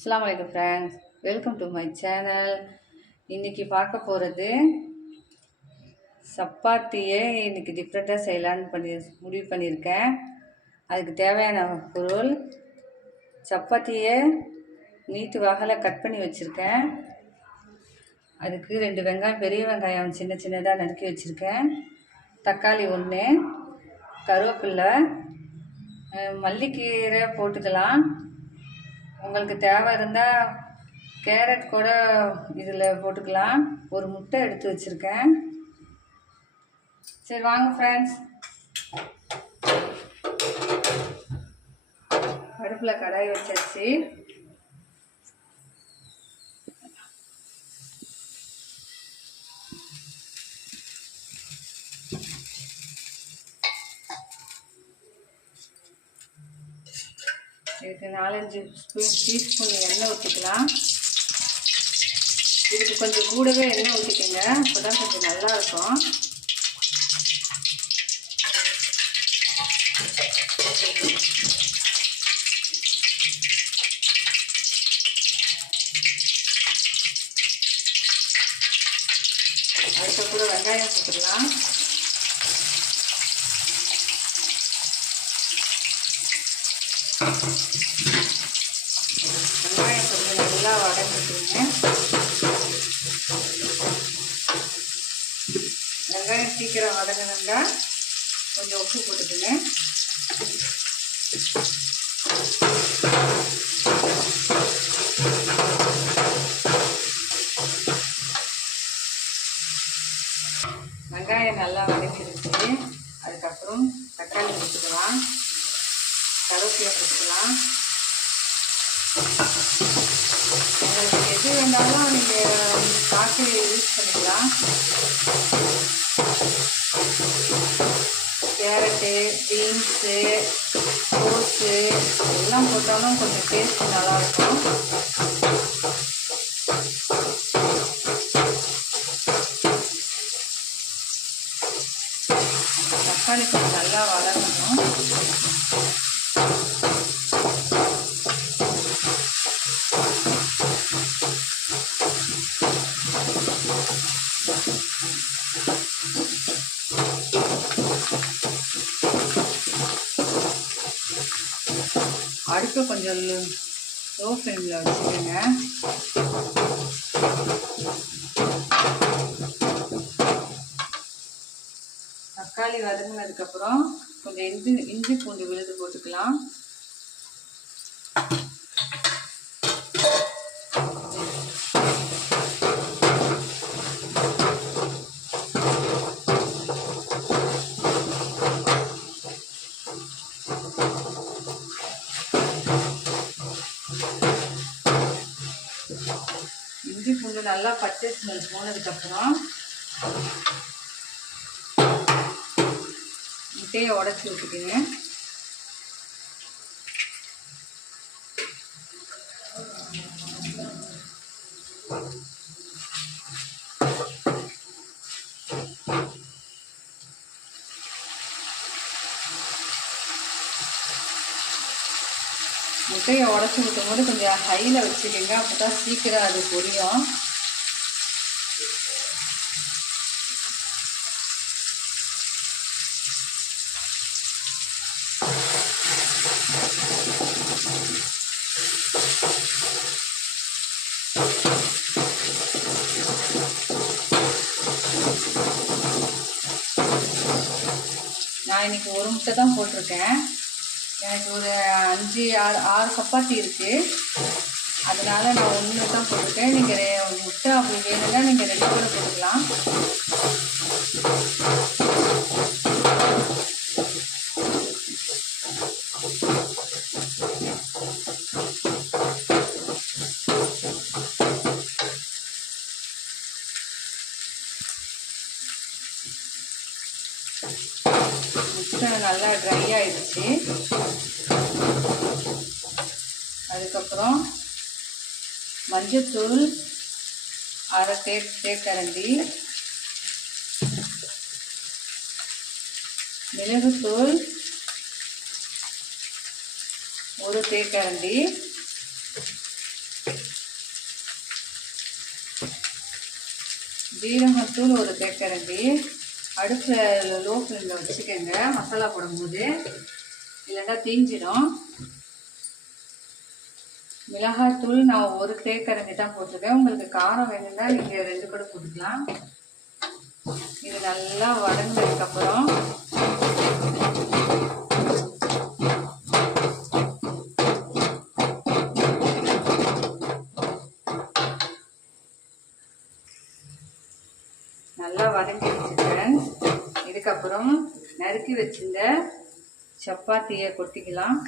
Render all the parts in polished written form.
அஸ்ஸலாமு அலைக்கும் friends, welcome to my channel. இன்றைக்கி பார்க்க போகிறது சப்பாத்தியே இன்றைக்கி டிஃப்ரெண்ட்டாக செய்யலான்னு முடிவு பண்ணியிருக்கேன். அதுக்கு தேவையான பொருள் சப்பாத்தியை நீட்டு வகையில் கட் பண்ணி வச்சுருக்கேன். அதுக்கு 2 வெங்காயம், பெரிய வெங்காயம் சின்ன சின்னதாக நறுக்கி வச்சுருக்கேன். தக்காளி 1, கருவேப்பிலை, மல்லிக்கீரை போட்டுக்கலாம். உங்களுக்கு தேவை இருந்தால் கேரட் கூட இதில் போட்டுக்கலாம். ஒரு முட்டை எடுத்து வச்சுருக்கேன். சரி வாங்க ஃப்ரெண்ட்ஸ், அடுப்பில் கடாய் வச்சாச்சு. இதுக்கு 4-5 டீஸ்பூன் எண்ணெய் ஊற்றிக்கலாம். இதுக்கு கொஞ்சம் கூடவே எண்ணெய் ஊற்றிக்கோங்க, அப்போ தான் கொஞ்சம் நல்லாயிருக்கும். அதுக்கப்புறம் வெங்காயம் போட்டுக்கலாம். வெங்காயம் கொஞ்சம் நல்லா வதங்கிட்டுருங்க. வெங்காயம் சீக்கிரம் வதங்கணுங்க. கொஞ்சம் உப்பு போட்டுக்குங்க. வெங்காயம் நல்லா வதக்கிடுச்சு. அதுக்கப்புறம் தக்காளி போட்டுக்கலாம், கருவேப்பிலை போட்டுக்கலாம். உங்களுக்கு எது வேண்டாலும் நீங்கள் காய்ச்சி யூஸ் பண்ணிக்கலாம். கேரட்டு, பீன்ஸு, கோஸு எல்லாம் போட்டாலும் கொஞ்சம் டேஸ்ட் நல்லாயிருக்கும். தக்காளி கொஞ்சம் நல்லா வதங்கணும். அடுப்பு கொஞ்சம் லோ ஃப்ளேமில் வச்சுக்கோங்க. தக்காளி வதங்கினதுக்கப்புறம் கொஞ்சம் இஞ்சி பூண்டு விழுது போட்டுக்கலாம். இஞ்சி பூண்டு நல்லா பச்சை ஸ்மெல் போனதுக்கப்புறம் முட்டையை உடச்சி ஊற்றிக்கிங்க. முட்டையை உடச்சி ஊற்றும் போது கொஞ்சம் ஹையில் வச்சுக்கோங்க, அப்போ தான் சீக்கிரம் அது பொரியும். நான் இன்னைக்கு ஒரு முட்டை தான் போட்டிருக்கேன். எனக்கு ஒரு 5-6 சப்பாத்தி இருக்குது, அதனால் நான் 1 தான் போட்டிருக்கேன். நீங்கள் முட்டை அப்படி வேணும்னா நீங்கள் 2 கூட போட்டுக்கலாம். முட்டை நல்லா ட்ரை ஆகிடுச்சு. அதுக்கப்புறம் மஞ்சத்தூள் 1/2 தேக்கரண்டி, மிளகுத்தூள் 1 தேக்கரண்டி, ஜீரகத்தூள் ஒரு தேக்கரண்டி. அடுப்பில் லோ ஃப்ளேமில் வச்சுக்கோங்க மசாலா போடும்போது, இல்லைன்னா தீஞ்சிடும். மிளகாய்த்தூள் நான் ஒரு தேக்கரண்டி தான் போட்டிருக்கேன். உங்களுக்கு காரம் வேணும்னா நீங்கள் 2 கூட போட்டுக்கலாம். இது நல்லா வதங்கினதுக்கப்புறம் நல்லா வதங்கி வச்சுக்கிறேன். இதுக்கப்புறம் நறுக்கி வச்சிருந்த சப்பாத்தியை கொட்டிக்கலாம்.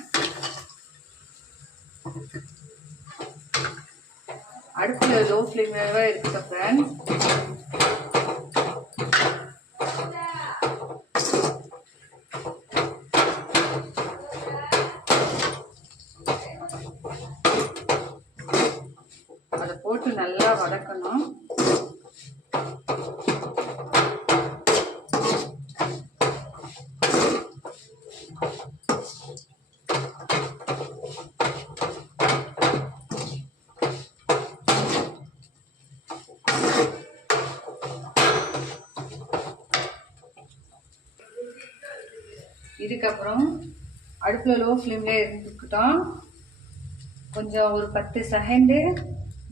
அடுப்பில் லோ ஃப்ளேமில் இருக்கட்டும் ஃப்ரெண்ட்ஸ். அதை போட்டு நல்லா வதக்கணும். இதுக்கப்புறம் அடுப்பில் லோ ஃப்ளேம்லேயே இருந்துக்கிட்டோம். கொஞ்சம் ஒரு 10 செகண்டு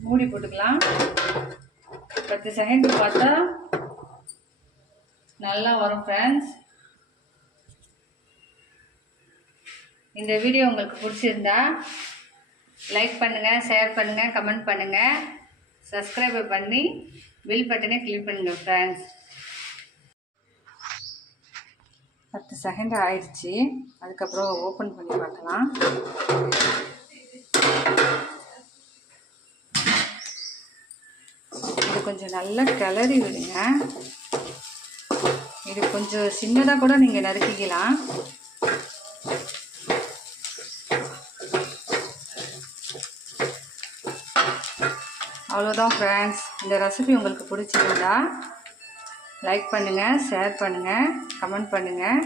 மூடி போட்டுக்கலாம். 10 செகண்டு பார்த்தா நல்லா வரும் ஃப்ரெண்ட்ஸ். இந்த வீடியோ உங்களுக்கு பிடிச்சிருந்தா லைக் பண்ணுங்கள், ஷேர் பண்ணுங்கள், கமெண்ட் பண்ணுங்கள், சப்ஸ்கிரைப் பண்ணி பெல் பட்டனை கிளிக் பண்ணுங்கள் ஃப்ரெண்ட்ஸ். 10 செகண்ட் ஆயிடுச்சு. அதுக்கப்புறம் ஓப்பன் பண்ணி பார்க்கலாம். இது கொஞ்சம் நல்லா கிளறி விடுங்க. இது கொஞ்சம் சின்னதாக கூட நீங்கள் நறுக்கிக்கலாம். அவ்வளோதான் ஃப்ரெண்ட்ஸ். இந்த ரெசிபி உங்களுக்கு பிடிச்சிருந்தா லைக் பண்ணுங்கள், ஷேர் பண்ணுங்கள், கமெண்ட் பண்ணுங்கள்,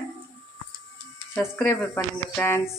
சப்ஸ்கிரைப் பண்ணுங்கள் ஃப்ரெண்ட்ஸ்.